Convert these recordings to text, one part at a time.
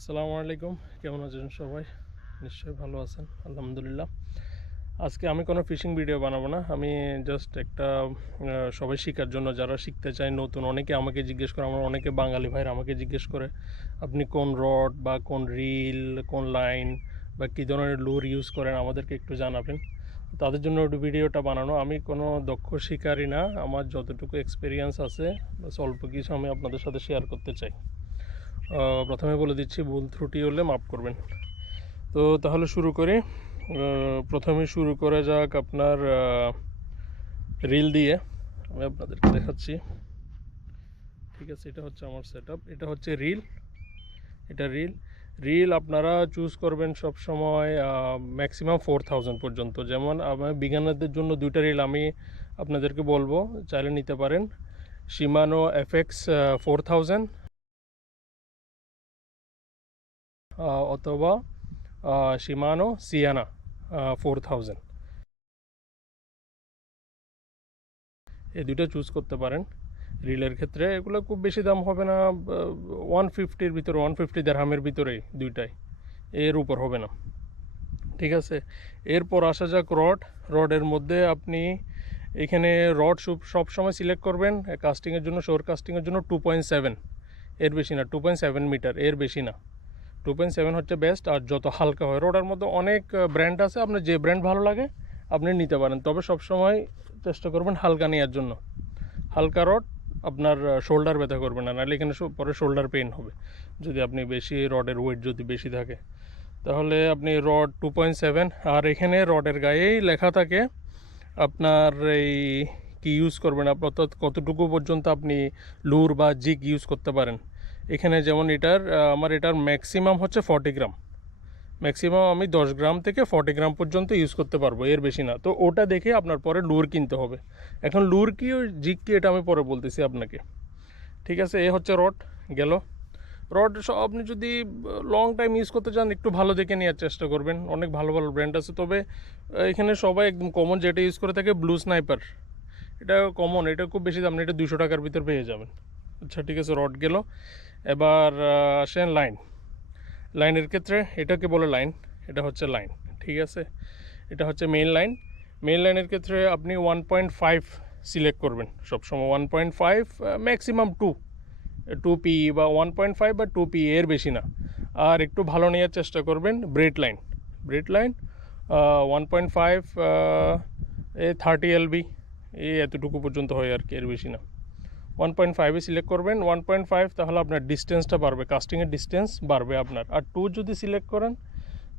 আসসালামু আলাইকুম, কেমন আছেন সবাই? নিশ্চয়ই ভালো আছেন, আলহামদুলিল্লাহ। আজকে আমি কোনো ফিশিং ভিডিও বানাবো না, আমি জাস্ট একটা সবাই শেখার জন্য, যারা শিখতে চায় নতুন, অনেকে আমাকে জিজ্ঞেস করে, আমার অনেকে বাঙালি ভাইরা আমাকে জিজ্ঞেস করে আপনি কোন রড বা কোন রিল, কোন লাইন বা কী ধরনের লুর ইউজ করেন, আমাদেরকে একটু জানাবেন। তাদের জন্য একটু ভিডিওটা বানানো। আমি কোনো দক্ষ শিকারী না, আমার যতটুকু এক্সপিরিয়েন্স আছে বাস অল্প কিছু আমি আপনাদের সাথে শেয়ার করতে চাই। প্রথমে বলে দিচ্ছি, ভুল ত্রুটি হলে মাফ করবেন। তো তাহলে শুরু করি। প্রথমে শুরু করা যাক আপনার রিল দিয়ে। আমি আপনাদেরকে দেখাচ্ছি। ঠিক আছে, এটা হচ্ছে আমার সেটআপ, এটা হচ্ছে রিল, এটা রিল। রিল আপনারা চুজ করবেন সব সময় ম্যাক্সিমাম 4000 পর্যন্ত। যেমন আমার বিগিনারদের জন্য দুইটা রিল আমি আপনাদেরকে বলবো, চাইলে নিতে পারেন। শিমানো এফএক্স 4000 অথবা শিমানো সিয়ানা 4000, এই দুটো চুজ করতে পারেন রিলের ক্ষেত্রে। এগুলো খুব বেশি দাম হবে না, 150-র ভিতরে, 150 দিরহামের ভিতরেই দুইটাই, এর উপর হবে না। ঠিক আছে, এরপর আসা যাক রডের মধ্যে আপনি এখানে রড সব সময় সিলেক্ট করবেন কাস্টিংয়ের জন্য, শোর কাস্টিংয়ের জন্য 2.7, এর বেশি না, 2.7 মিটার, এর বেশি না। 2.7 হচ্ছে বেস্ট। আর যত হালকা হয়, রডের মধ্যে অনেক ব্র্যান্ড আছে, আপনার যে ব্র্যান্ড ভালো লাগে আপনি নিতে পারেন, তবে সবসময় চেষ্টা করবেন হালকা নেওয়ার জন্য। হালকা রড আপনার শোল্ডার ব্যথা করবে না, নাহলে এখানে পরে শোল্ডার পেইন হবে যদি আপনি বেশি রডের ওয়েট যদি বেশি থাকে। তাহলে আপনি রড 2.7, আর এখানে রডের গায়েই লেখা থাকে আপনার এই কি ইউজ করবেন, অর্থাৎ কতটুকু পর্যন্ত আপনি লুর বা জিগ ইউজ করতে পারেন। এখানে যেমন আমার এটার ম্যাক্সিমাম হচ্ছে 40 গ্রাম, ম্যাক্সিমাম আমি 10 গ্রাম থেকে 40 গ্রাম পর্যন্ত ইউজ করতে পারবো, এর বেশি না। তো ওটা দেখে আপনার পরে লুর কিনতে হবে। এখন লুর কি জিগ কি এটা আমি পরে বলতেছি আপনাকে। ঠিক আছে, এ হচ্ছে রড গেল। রড আপনি যদি লং টাইম ইউজ করতে চান একটু ভালো দেখে নেওয়ার চেষ্টা করবেন, অনেক ভালো ভালো ব্র্যান্ড আছে। তবে এখানে সবাই একদম কমন যেটা ইউজ করে থাকে ব্লু স্নাইপার, এটা কমন, এটা খুব বেশি দাম না, এটা 200 টাকার ভিতর পেয়ে যাবেন। আচ্ছা ঠিক আছে, রড গেল। এবার আসেন লাইনের ক্ষেত্রে। এটাকে বলে লাইন, এটা হচ্ছে লাইন। ঠিক আছে, এটা হচ্ছে মেইন লাইনের ক্ষেত্রে আপনি 1.5 সিলেক্ট করবেন সবসময়, 1.5 ম্যাক্সিমাম 2 পি বা 1.5 বা 2 পি, এর বেশি না। আর একটু ভালো নেওয়ার চেষ্টা করবেন ব্রেড লাইন 1.5 30 এলবি, এই এতটুকু পর্যন্ত হয় আর কি, এর বেশি না। 1.5-এ সিলেক্ট করবেন, 1.5, তাহলে আপনার ডিস্টেন্সটা বাড়বে, কাস্টিংয়ের ডিস্টেন্স বাড়বে আপনার। আর 2 যদি সিলেক্ট করেন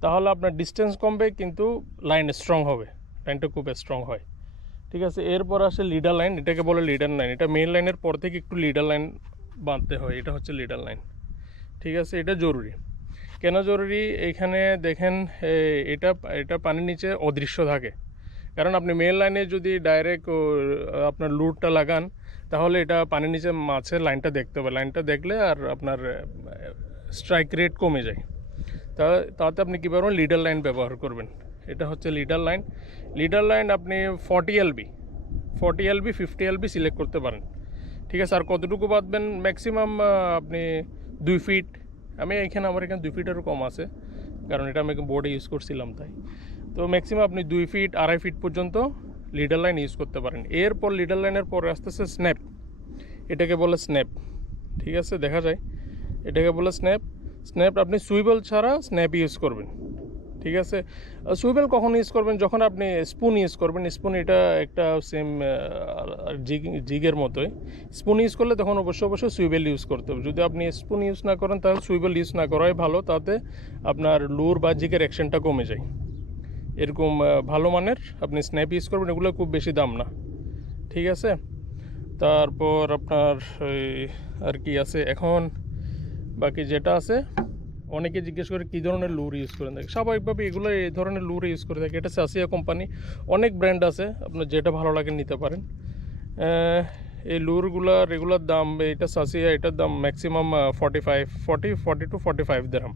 তাহলে আপনার ডিস্টেন্স কমবে কিন্তু লাইন স্ট্রং হবে, লাইনটা খুব স্ট্রং হয়। ঠিক আছে, এরপর আসে লিডার লাইন, এটাকে বলে লিডার লাইন। এটা মেইন লাইনের পর থেকে একটু লিডার লাইন বাঁধতে হয়, এটা হচ্ছে লিডার লাইন। ঠিক আছে, এটা জরুরি। কেন জরুরি? এখানে দেখেন এটা এটা পানির নিচে অদৃশ্য থাকে, কারণ আপনি মেইন লাইনে যদি ডাইরেক্ট আপনার লুরটা লাগান তাহলে এটা পানির নিচে মাছের লাইনটা দেখতে হবে, লাইনটা দেখলে আর আপনার স্ট্রাইক রেট কমে যায়। তাতে আপনি কী পারবেন, লিডার লাইন ব্যবহার করবেন। এটা হচ্ছে লিডার লাইন আপনি 40 এলবি 50 এলবি সিলেক্ট করতে পারেন। ঠিক আছে, আর কতটুকু বাঁধবেন, ম্যাক্সিমাম আপনি 2 ফিট, আমার এখানে 2 ফিটেরও কম আছে, কারণ এটা আমি বোর্ডে ইউজ করছিলাম তাই। তো ম্যাক্সিমাম আপনি 2 ফিট 2.5 ফিট পর্যন্ত লিডার লাইন ইউজ করতে পারেন। এরপর লিডার লাইনের পরে আসতেছে স্ন্যাপ, এটাকে বলে স্ন্যাপ। ঠিক আছে, দেখা যায়, এটাকে বলে স্ন্যাপ আপনি সুইবেল ছাড়া স্ন্যাপ ইউজ করবেন। ঠিক আছে, সুইবেল কখন ইউজ করবেন, যখন আপনি স্পুন ইউজ করবেন। স্পুন এটা একটা সেম জিগের মতোই, স্পুন ইউজ করলে তখন অবশ্যই সুইবেল ইউজ করতে হবে। যদি আপনি স্পুন ইউজ না করেন তাহলে সুইবেল ইউজ না করাই ভালো, তাতে আপনার লুর বা জিগের অ্যাকশনটা কমে যায়। এরকম ভালো মানের আপনি স্ন্যাপ ইউজ করবেন, এগুলো খুব বেশি দাম না। ঠিক আছে, তারপর আপনার আর কি আছে এখন বাকি যেটা আছে, অনেকে জিজ্ঞেস করে কী ধরনের লুর ইউজ করে থাকে। স্বাভাবিকভাবে এগুলো এই ধরনের লুর ইউজ করে থাকে, এটা সাসিয়া কোম্পানি, অনেক ব্র্যান্ড আছে, আপনার যেটা ভালো লাগে নিতে পারেন। এই লুরগুলোর রেগুলার দাম, এটা সাসিয়া, এটার দাম ম্যাক্সিমাম 40 to 45 দিরহাম।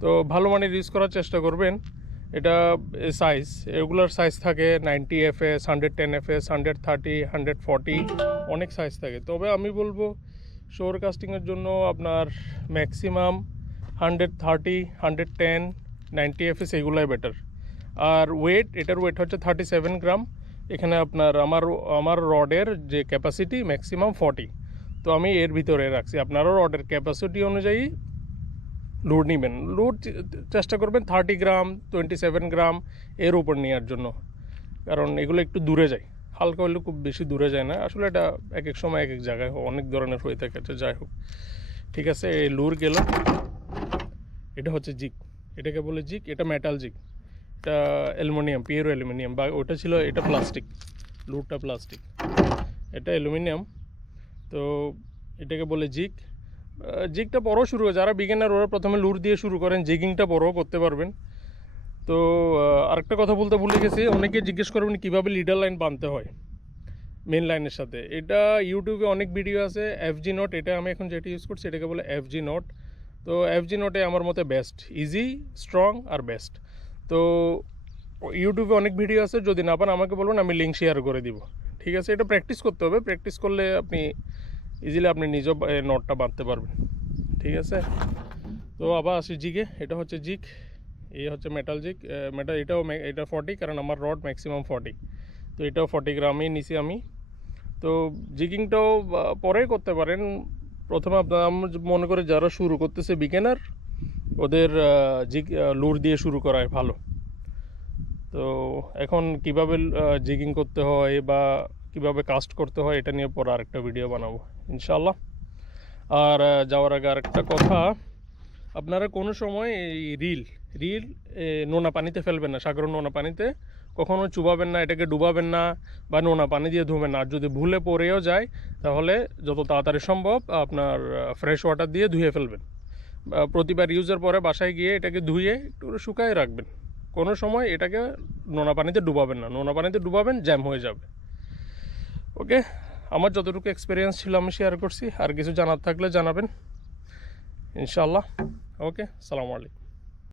তো ভালো মানের ইউজ করার চেষ্টা করবেন। এটা সাইজ, এগুলোর সাইজ থাকে 90 এফএস, 110 এফএস, 130, 140, অনেক সাইজ থাকে। তবে আমি বলবো শোর কাস্টিংয়ের জন্য আপনার ম্যাক্সিমাম 130, 110, 90 এফএস এগুলাই বেটার। আর ওয়েট, এটার ওয়েট হচ্ছে 37 গ্রাম। এখানে আপনার আমার রডের যে ক্যাপাসিটি ম্যাক্সিমাম 40, তো আমি এর ভিতরে রাখছি। আপনারও রডের ক্যাপাসিটি অনুযায়ী লুর নেবেন। লুর চেষ্টা করবেন 30 গ্রাম, 27 গ্রাম এর উপর নেওয়ার জন্য, কারণ এগুলো একটু দূরে যায়। হালকা হলে খুব বেশি দূরে যায় না, আসলে এটা এক এক সময় এক এক জায়গায় অনেক ধরনের হয়ে থাকে। যাই হোক, ঠিক আছে, এই লুর গেল। এটা হচ্ছে জিগ, এটাকে বলে জিগ। এটা মেটাল জিগ, এটা অ্যালুমিনিয়াম, পিওর অ্যালুমিনিয়াম। বা ওটা ছিল, এটা প্লাস্টিক, লুরটা প্লাস্টিক, এটা অ্যালুমিনিয়াম। তো এটাকে বলে জিগ। জিগটা বড়ো শুরু হয়, যারা বিগিনার ওরা প্রথমে লুর দিয়ে শুরু করেন, জিগিংটা বড়ো করতে পারবেন। তো আরেকটা কথা বলতে ভুলে গেছি, অনেকে জিজ্ঞেস করবেন কীভাবে লিডার লাইন বানতে হয় মেন লাইনের সাথে। এটা ইউটিউবে অনেক ভিডিও আছে। এফজি নট, এটা আমি এখন যেটা ইউজ করছি এটাকে বলে এফজি নট। তো এফজি নটে আমার মতে বেস্ট, ইজি, স্ট্রং আর বেস্ট। তো ইউটিউবে অনেক ভিডিও আছে, যদি না পান আমাকে বলবেন, আমি লিঙ্ক শেয়ার করে দিব। ঠিক আছে, এটা প্র্যাকটিস করতে হবে। প্র্যাকটিস করলে আপনি ইজিলি আপনি নিজেও নটটা বাঁধতে পারবেন। ঠিক আছে, তো আবার আসি জিগে। এটা হচ্ছে জিগ, এই হচ্ছে মেটাল জিগ। মেটাল এটা 40, কারণ আমার রড ম্যাক্সিমাম 40, তো এটাও 40 গ্রামই নিছি আমি। তো জিগিংটাও পরে করতে পারেন। প্রথমে আপনার মনে করে যারা শুরু করতেছে বিগিনার, ওদের জিগ লুর দিয়ে শুরু করাই ভালো। তো এখন কিভাবে জিগিং করতে হয় বা কিভাবে কাস্ট করতে হয় এটা নিয়ে পরে আরেকটা ভিডিও বানাবো ইনশাল্লাহ। আর যাওয়ার আগে আরেকটা কথা, আপনারা কোনো সময় এই রিল নোনা পানিতে ফেলবেন না। সাগরের নোনা পানিতে কখনো চুবাবেন না, এটাকে ডুবাবেন না বা নোনা পানি দিয়ে ধুবেন না। আর যদি ভুলে পড়েও যায়, তাহলে যত তাড়াতাড়ি সম্ভব আপনার ফ্রেশ ওয়াটার দিয়ে ধুয়ে ফেলবেন। প্রতিবার ইউজের পরে বাসায় গিয়ে এটাকে ধুয়ে একটু শুকায় রাখবেন। কোনো সময় এটাকে নোনা পানিতে ডুবাবেন না, নোনা পানিতে ডুবাবেন জ্যাম হয়ে যাবে। ওকে, আমার যতটুকু এক্সপিরিয়েন্স ছিল আমি শেয়ার করছি। আর কিছু জানার থাকলে জানাবেন ইনশাল্লাহ। ওকে, আসসালামু আলাইকুম।